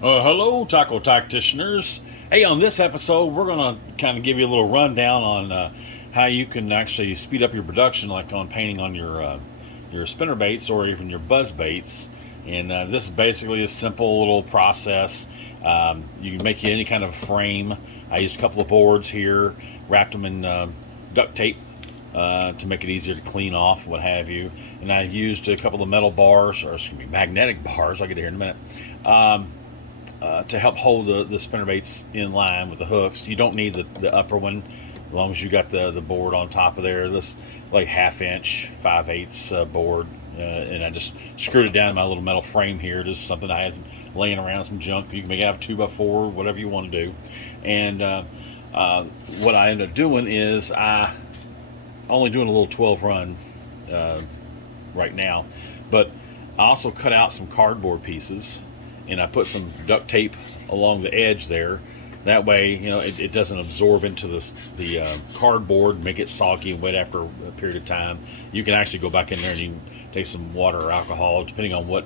Hello, taco tacticianers. Hey, on this episode, we're going to kind of give you a little rundown on how you can actually speed up your production, like on painting on your spinner baits or even your buzz baits. And this is basically a simple little process. You can make you any kind of frame. I used a couple of boards here, wrapped them in duct tape to make it easier to clean off, what have you. And I used a couple of metal bars, or excuse me, magnetic bars. I'll get to here in a minute. To help hold the spinner baits in line with the hooks. You don't need the upper one, as long as you got the board on top of there. This like 1/2 inch, 5/8 board, and I just screwed it down in my little metal frame here. Just something I had laying around, some junk. You can make it out of 2x4, whatever you want to do. And what I ended up doing is I only doing a little 12 run right now, but I also cut out some cardboard pieces and I put some duct tape along the edge there. That way, it doesn't absorb into the cardboard, make it soggy and wet after a period of time. You can actually go back in there and you can take some water or alcohol, depending on what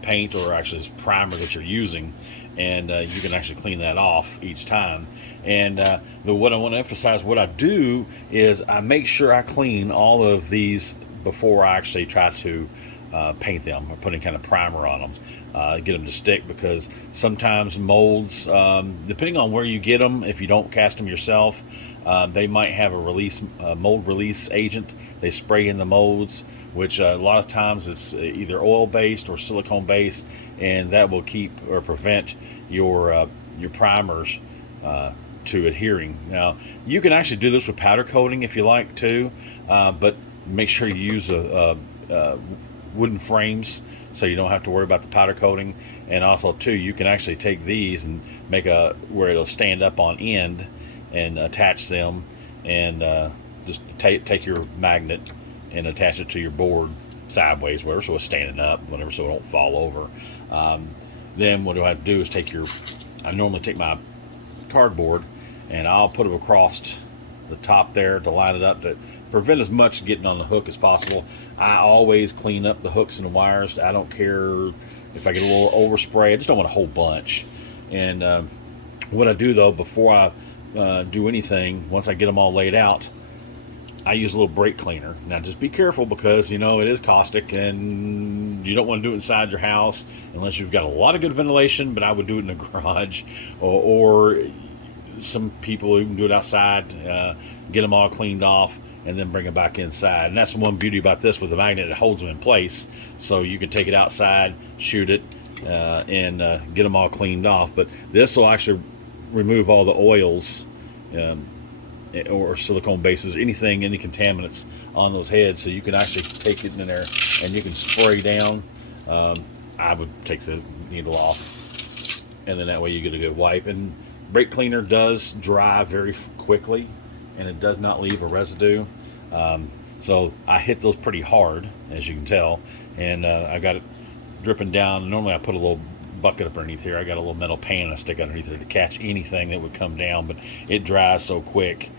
paint or actually primer that you're using, and you can actually clean that off each time. And what I want to emphasize, what I do is I make sure I clean all of these before I actually try to paint them or put any kind of primer on them. Get them to stick, because sometimes molds, depending on where you get them, if you don't cast them yourself, they might have a mold release agent they spray in the molds, which a lot of times it's either oil based or silicone based, and that will keep or prevent your primers to adhering. Now you can actually do this with powder coating if you like to, but make sure you use a wooden frames so you don't have to worry about the powder coating. And also too, you can actually take these and make where it'll stand up on end and attach them, and just take your magnet and attach it to your board sideways, whatever, so it's standing up, whatever, so it don't fall over. Then what do I have to do is I normally take my cardboard and I'll put it across the top there to line it up to prevent as much getting on the hook as possible. I always clean up the hooks and the wires. I don't care if I get a little overspray. I just don't want a whole bunch. And what I do though, before I do anything, once I get them all laid out, I use a little brake cleaner. Now just be careful, because it is caustic and you don't want to do it inside your house unless you've got a lot of good ventilation, but I would do it in the garage, or some people who can do it outside, get them all cleaned off and then bring it back inside. And that's the one beauty about this with the magnet, it holds them in place, so you can take it outside, shoot it, and get them all cleaned off. But this will actually remove all the oils, or silicone bases, anything, any contaminants on those heads, so you can actually take it in there and you can spray down. I would take the needle off, and then that way you get a good wipe. And brake cleaner does dry very quickly, and it does not leave a residue. So I hit those pretty hard, as you can tell, and I got it dripping down. Normally I put a little bucket up underneath here. I got a little metal pan I stick underneath there to catch anything that would come down, but it dries so quick.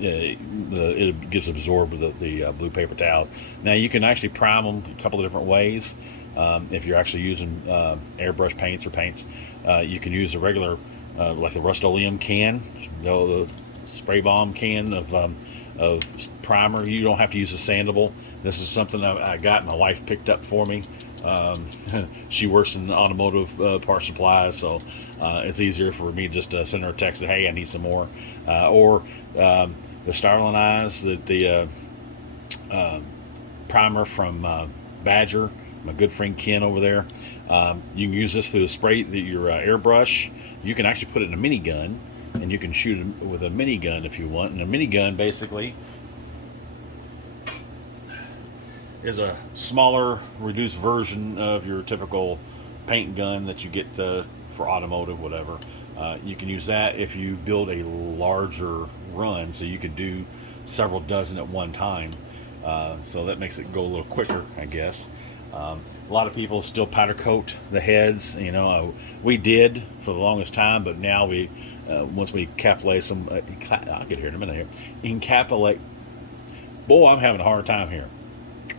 It gets absorbed with the blue paper towels. Now you can actually prime them a couple of different ways. If you're actually using airbrush paints or paints, you can use a regular, like the Rust-Oleum can, the spray bomb can of primer. You don't have to use a sandable. This is something I got, my wife picked up for me. She works in automotive part supplies, so it's easier for me just to send her a text that, hey, I need some more. Or the Starlin Eyes, the primer from Badger, my good friend Ken over there. You can use this through the spray, your airbrush. You can actually put it in a minigun, and you can shoot it with a minigun if you want. And a minigun basically is a smaller, reduced version of your typical paint gun that you get for automotive, whatever. You can use that if you build a larger run, so you could do several dozen at one time. So that makes it go a little quicker, I guess. A lot of people still powder coat the heads. We did for the longest time, but now once we encapsulate some, I'll get here in a minute here. Encapsulate. Boy, I'm having a hard time here.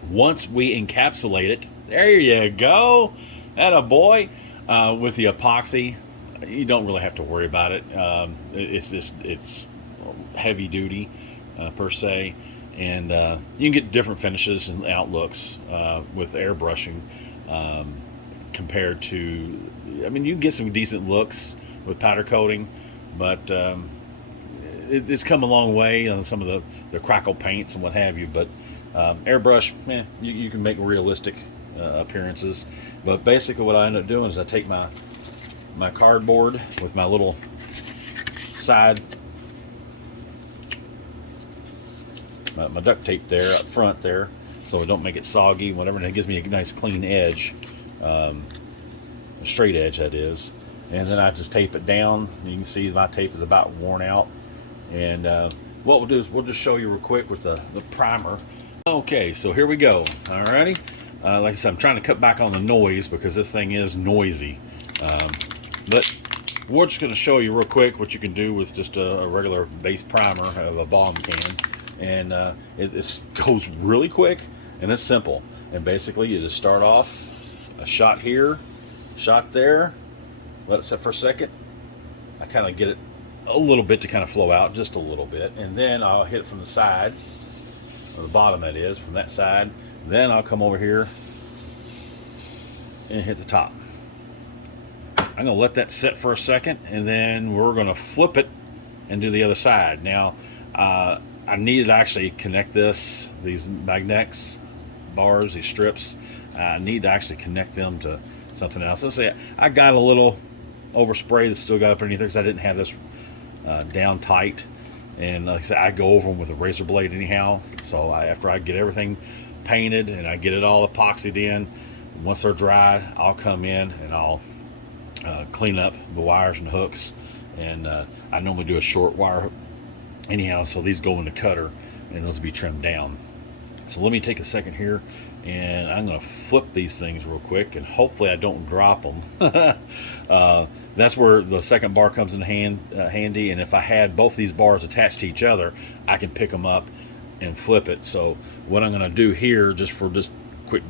Once we encapsulate it, there you go. Atta boy. With the epoxy, you don't really have to worry about it. It's heavy duty per se, and you can get different finishes and outlooks with airbrushing compared to. I mean, you can get some decent looks with powder coating, but it's come a long way on some of the crackle paints and what have you. But airbrush, you can make realistic appearances. But basically, what I end up doing is I take my cardboard with my little side, my duct tape there up front there, so it don't make it soggy, whatever. And it gives me a nice clean edge, a straight edge that is. And then I just tape it down. You can see my tape is about worn out. And what we'll do is we'll just show you real quick with the primer. Okay, so here we go. Alrighty. Like I said, I'm trying to cut back on the noise because this thing is noisy. But we're just going to show you real quick what you can do with just a regular base primer of a bottom can. And it goes really quick and it's simple. And basically you just start off a shot here, shot there, let it set for a second. I kind of get it a little bit to kind of flow out, just a little bit. And then I'll hit it from the side, or the bottom that is, from that side. Then I'll come over here and hit the top. I'm going to let that set for a second, and then we're going to flip it and do the other side. Now, I need to actually connect these magnets, bars, these strips. I need to actually connect them to something else. Let's say I got a little overspray that's still got up underneath there because I didn't have this down tight. And like I said, I go over them with a razor blade anyhow. So after I get everything painted and I get it all epoxied in, once they're dry, I'll come in and I'll clean up the wires and hooks. And I normally do a short wire anyhow, so these go in the cutter and those will be trimmed down. So let me take a second here, and I'm going to flip these things real quick, and hopefully I don't drop them. That's where the second bar comes in handy, and if I had both these bars attached to each other, I can pick them up and flip it. So what I'm going to do here, just for just quick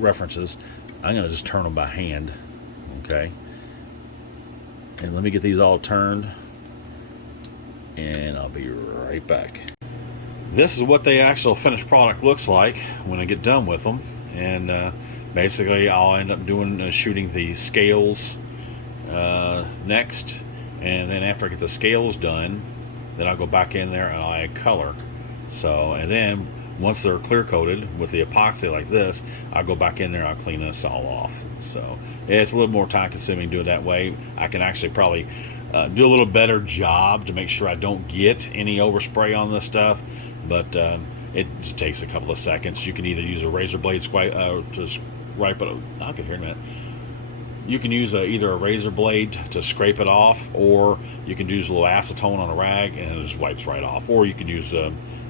references, I'm going to just turn them by hand. Okay, and let me get these all turned, and I'll be right back. This is what the actual finished product looks like when I get done with them. And basically I'll end up doing shooting the scales next, and then after I get the scales done, then I'll go back in there and I'll add color. So, and then once they're clear coated with the epoxy like this, I'll go back in there and I'll clean this all off. So it's a little more time consuming to do it that way. I can actually probably do a little better job to make sure I don't get any overspray on this stuff. But it just takes a couple of seconds. You can either use a razor blade to scrape it. I can hear in a minute. You can use either a razor blade to scrape it off, or you can use a little acetone on a rag and it just wipes right off. Or you can use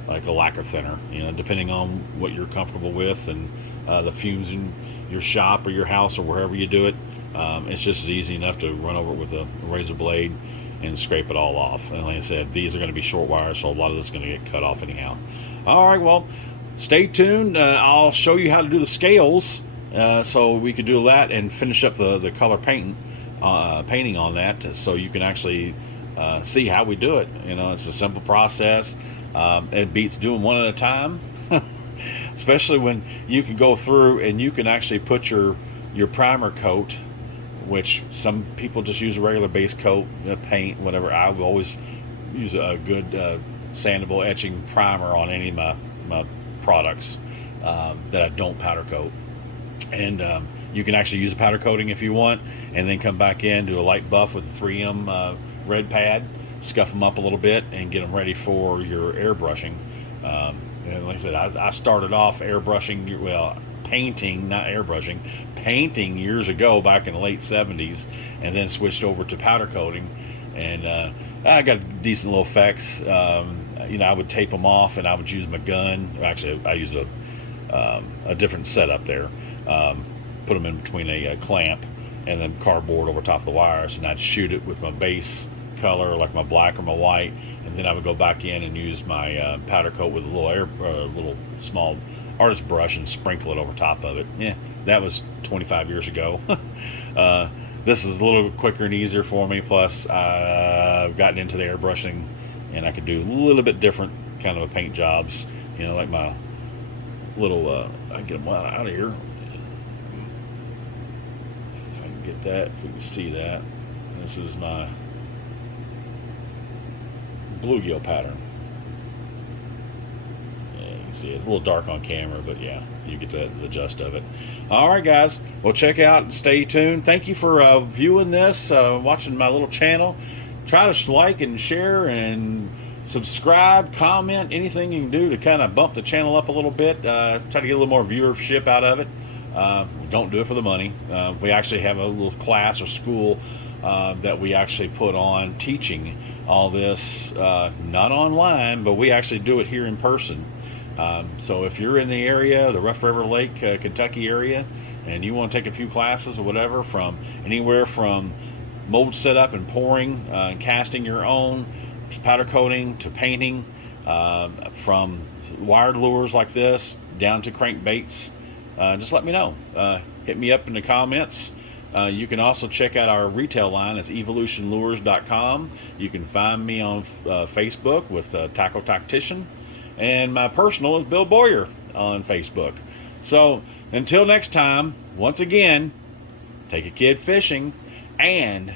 like a lacquer thinner, depending on what you're comfortable with and the fumes in your shop or your house or wherever you do it. It's just easy enough to run over it with a razor blade and scrape it all off. And like I said, these are going to be short wires, so a lot of this is going to get cut off anyhow. All right, well, stay tuned. I'll show you how to do the scales, so we can do that and finish up the color painting on that, so you can actually see how we do it. It's a simple process. It beats doing one at a time, especially when you can go through and you can actually put your primer coat, which some people just use a regular base coat, paint, whatever. I will always use a good sandable etching primer on any of my products that I don't powder coat. And you can actually use a powder coating if you want, and then come back in, do a light buff with a 3M red pad, scuff them up a little bit, and get them ready for your airbrushing. And like I said, I started off airbrushing, painting, not airbrushing, painting years ago back in the late 70s, and then switched over to powder coating, and I got decent little effects. I would tape them off and I would use my gun. Actually, I used a different setup there. Put them in between a clamp and then cardboard over top of the wires, and I'd shoot it with my base color, like my black or my white, and then I would go back in and use my powder coat with a little small artist brush and sprinkle it over top of it. Yeah, that was 25 years ago. This is a little quicker and easier for me. Plus, I've gotten into the airbrushing, and I could do a little bit different kind of paint jobs. You know, like my little, I can get them out of here. If I can get that, if we can see that. This is my bluegill pattern. Yeah, you can see it's a little dark on camera, but yeah, you get the gist of it. All right, guys. Well, check out and stay tuned. Thank you for viewing this, watching my little channel. Try to like and share and subscribe, comment, anything you can do to kind of bump the channel up a little bit. Try to get a little more viewership out of it. Don't do it for the money. We actually have a little class or school that we actually put on teaching all this, not online, but we actually do it here in person. So if you're in the area, the Rough River Lake, Kentucky area, and you want to take a few classes or whatever, from anywhere from mold setup and pouring, and casting your own, powder coating to painting, from wired lures like this down to crankbaits, just let me know. Hit me up in the comments. You can also check out our retail line. It's evolutionlures.com. You can find me on Facebook with Tackle Tactician, and my personal is Bill Boyer on Facebook. So until next time, once again, take a kid fishing and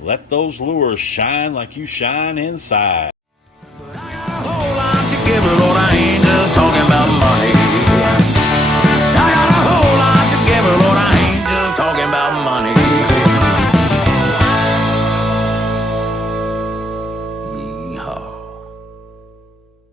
let those lures shine like you shine inside. But I got a whole lot to give, Lord, I ain't